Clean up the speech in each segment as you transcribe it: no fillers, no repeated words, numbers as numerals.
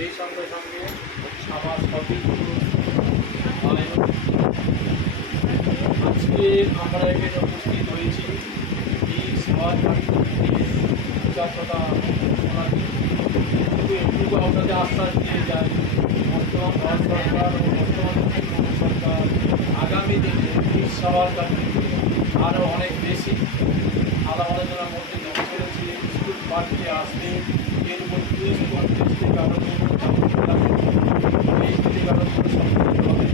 সেই সঙ্গে সঙ্গে আমার সঠিক আজকে আমরা এখানে উপস্থিত হয়েছি এই সমাজ কথা শোনার কিন্তু একটু আপনাদের আশ্বাস দিয়ে যায় বর্তমান ভারত সরকার ও বর্তমান পশ্চিমবঙ্গ সরকার আগামী দিনে এই সবার কাছে আরও অনেক বেশি আলাপ আলোচনার মধ্যে জমা করেছে স্কুল পার্কে আসবে এর উপর টুরিস্ট কন্টেস্টে কারণে এই কারণগুলো সম্পূর্ণ হবে।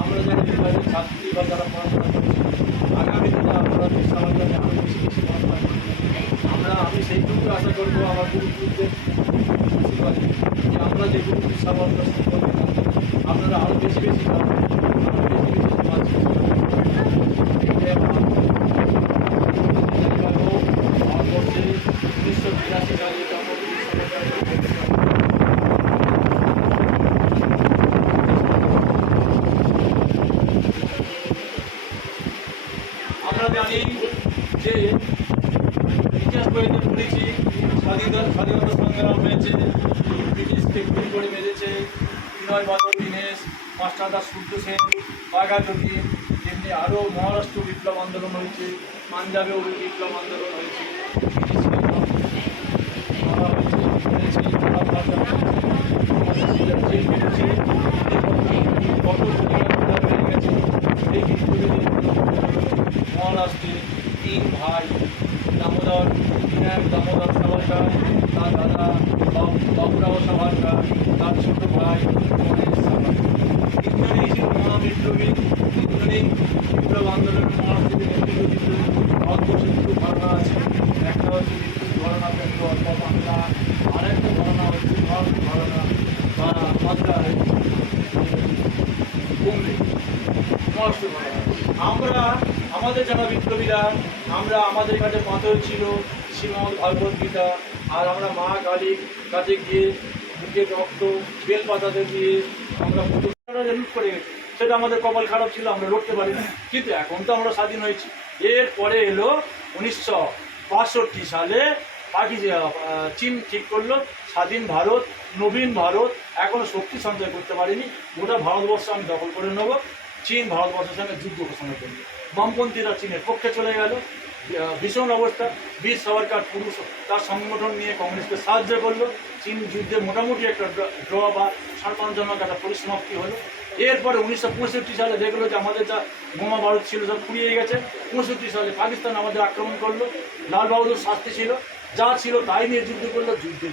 আমরা জানি বিভাগের ছাত্রী বা যারা পড়াশোনা করছে আগামী দিনে আমরা সবার কাছে আরও বেশি বেশি পড়াশোনা করবো। আমি সেইটুকু আশা করবো আমার গুরুদের যে আমরা যে গুরু সবার কাছে আপনারা আরও বেশি বেশি জানবেন আরও বেশি বেশি সমাজ ভারতবর্ষে 1982 সালে আমরা জানি যে ইতিহাস বইতে পড়েছি স্বাধীনতা সংগ্রাম হয়েছে, ব্রিটিশকে গুলি করে মেরেছে বিনয় বাদল দীনেশ, মাস্টারদা সূর্য সেন, বাঘা যতীন, তেমনি আরও মহারাষ্ট্র বিপ্লব আন্দোলন হয়েছে, পাঞ্জাবেও বিপ্লব আন্দোলন হয়েছে, মহারাষ্ট্রে 3 ভাই দামোদর বিনায়ক দামোদর সাভারকার, তার দাদা বাবুরাও সাভারকার, তার ছোট ভাই গণেশ সাভারকার, তিনজনেই ছিল মহাবিপ্লবী। তিনজনেই বিপ্লব আন্দোলনের মহারাষ্ট্রে নেতৃত্ব ভারতবর্ষের দুটো ধারণা আছে, একটা হচ্ছে বিদ্যুৎ ধারণা বেঙ্গল বা বাংলা, আরেকটা ধারণা হচ্ছে ভারত ধারণা বা বাংলায় বোম্বে মহারাষ্ট্র ধারণা। আমরা আমাদের যারা বিপ্লবীরা আমরা আমাদের কাছে পাথর ছিল শ্রীমদ ভাগবত গীতা, আর আমরা মা কালীর কাছে গিয়ে বুকে রক্ত বেল পাতাতে দিয়ে আমরা লুট করে গেছি। সেটা আমাদের কপাল খারাপ ছিল, আমরা লড়তে পারিনি, কিন্তু এখন তো আমরা স্বাধীন হয়েছি। এরপরে এলো 1962 সালে চীন ঠিক করলো স্বাধীন ভারত, নবীন ভারত, এখনও শক্তি সঞ্চয় করতে পারিনি, গোটা ভারতবর্ষ আমি দখল করে নেব। চীন ভারতবর্ষের সঙ্গে যুদ্ধ ঘোষণা করল, বামপন্থীরা চীনের পক্ষে চলে গেল, ভীষণ অবস্থা। বীর সাভারকার পুরুষ তার সংগঠন নিয়ে কংগ্রেসকে সাহায্য করলো, চীন যুদ্ধে মোটামুটি একটা ড্র বা সম্মানজনক একটা পরিসমাপ্তি হলো। এরপরে 1965 সালে দেখলো যে আমাদের যা বোমা ভারত ছিল সব ফুরিয়ে গেছে। 65 সালে পাকিস্তান আমাদের আক্রমণ করলো, লাল বাহাদুর শাস্ত্রী ছিল, যা ছিল তাই নিয়ে যুদ্ধ করলো, যুদ্ধে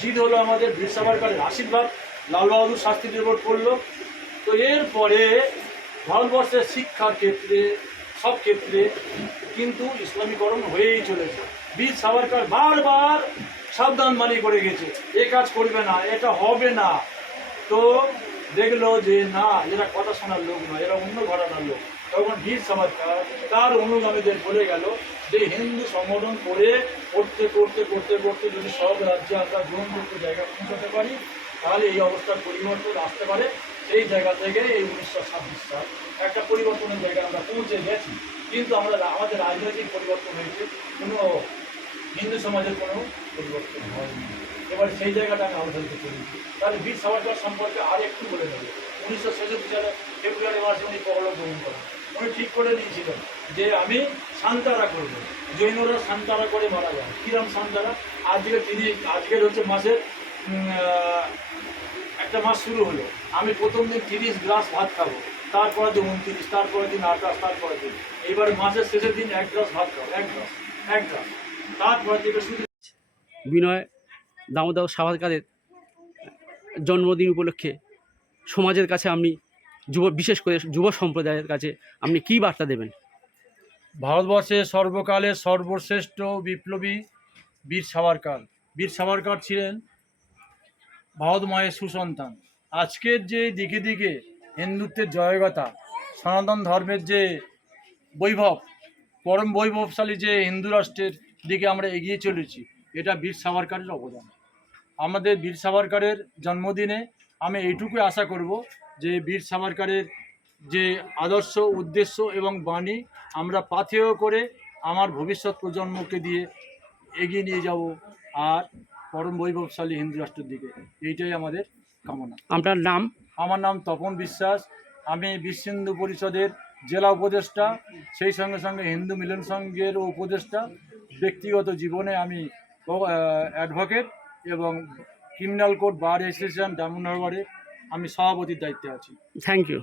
জিত হলো আমাদের বীর সাভারকারের আশীর্বাদ লাল বাহাদুর শাস্ত্রীর উপর পড়লো। তো এরপরে ভারতবর্ষের শিক্ষার ক্ষেত্রে সব ক্ষেত্রে কিন্তু ইসলামীকরণ হয়েই চলেছে। বীর সাভারকার বারবার সাবধান বাণী করে গেছে, এ কাজ করবে না, এটা হবে না। তো দেখলো যে না, এরা কথা শোনার লোক নয়, এরা অন্য ঘরানার লোক। তখন বীর সাভারকার তার অনুগামীদের বলে গেল যে হিন্দু সংগঠন করে করতে করতে করতে করতে যদি সব রাজ্যে আমরা গ্রহণযোগ্য জায়গা পৌঁছাতে পারি তাহলে এই অবস্থার পরিবর্তন আসতে পারে। সেই জায়গা থেকে এই 1926 সাল একটা পরিবর্তনের জায়গায় আমরা পৌঁছে গেছি, কিন্তু আমাদের রাজনৈতিক পরিবর্তন হয়েছে, কোনো হিন্দু সমাজের কোনো পরিবর্তন হয়নি। এবার সেই জায়গাটা আমি আলোচনা করেছি। তাহলে বীর সাভারকার সম্পর্কে আর একটু বলে দেবো। 1966 সালে ফেব্রুয়ারি মাসে উনি পরলোক গ্রহণ করেন। উনি ঠিক করে নিয়েছিলেন যে আমি সান্তারা করবো, জৈনরা সান্তারা করে মারা যায়। কিরম সান্তারা? আজকের হচ্ছে মাসের একটা মাস শুরু হলো, আমি প্রথম দিন 30 গ্লাস ভাত খাবো, তারপরে দিন 29, তারপরে দিন 28, তারপরে দিন এইবারে মাসের শেষের দিন 1 গ্লাস ভাত খাবো, এক গ্লাস, তারপরে থেকে শুধু। বিনয় দামোদর সাভারকারের জন্মদিন উপলক্ষে সমাজের কাছে আপনি বিশেষ করে যুব সম্প্রদায়ের কাছে আপনি কী বার্তা দেবেন? ভারতবর্ষের সর্বকালের সর্বশ্রেষ্ঠ বিপ্লবী বীর সাভারকার ছিলেন ভারত মায়ের সুসন্তান। আজকের যে দিকে দিকে হিন্দুত্বের জয়গাথা, সনাতন ধর্মের যে বৈভব, পরম বৈভবশালী যে হিন্দু রাষ্ট্রের দিকে আমরা এগিয়ে চলেছি, এটা বীর সাভারকারের অবদান। আমাদের বীর সাভারকারের জন্মদিনে আমি এইটুকুই আশা করব যে বীর সাভারকারের যে আদর্শ, উদ্দেশ্য এবং বাণী আমরা পাথেয় করে আমার ভবিষ্যৎ প্রজন্মকে দিয়ে এগিয়ে নিয়ে যাব। আর পরম বৈভবশালী হিন্দু রাষ্ট্রের দিকে। এইটাই আমাদের কামনা। আপনার নাম? আমার নাম তপন বিশ্বাস। আমি বিশ্ব হিন্দু পরিষদের জেলা উপদেষ্টা, সেই সঙ্গে সঙ্গে হিন্দু মিলন সংঘেরও উপদেষ্টা। ব্যক্তিগত জীবনে আমি অ্যাডভোকেট এবং criminal court bar association Diamond হারবারে আমি সভাপতির দায়িত্বে আছি। Thank you.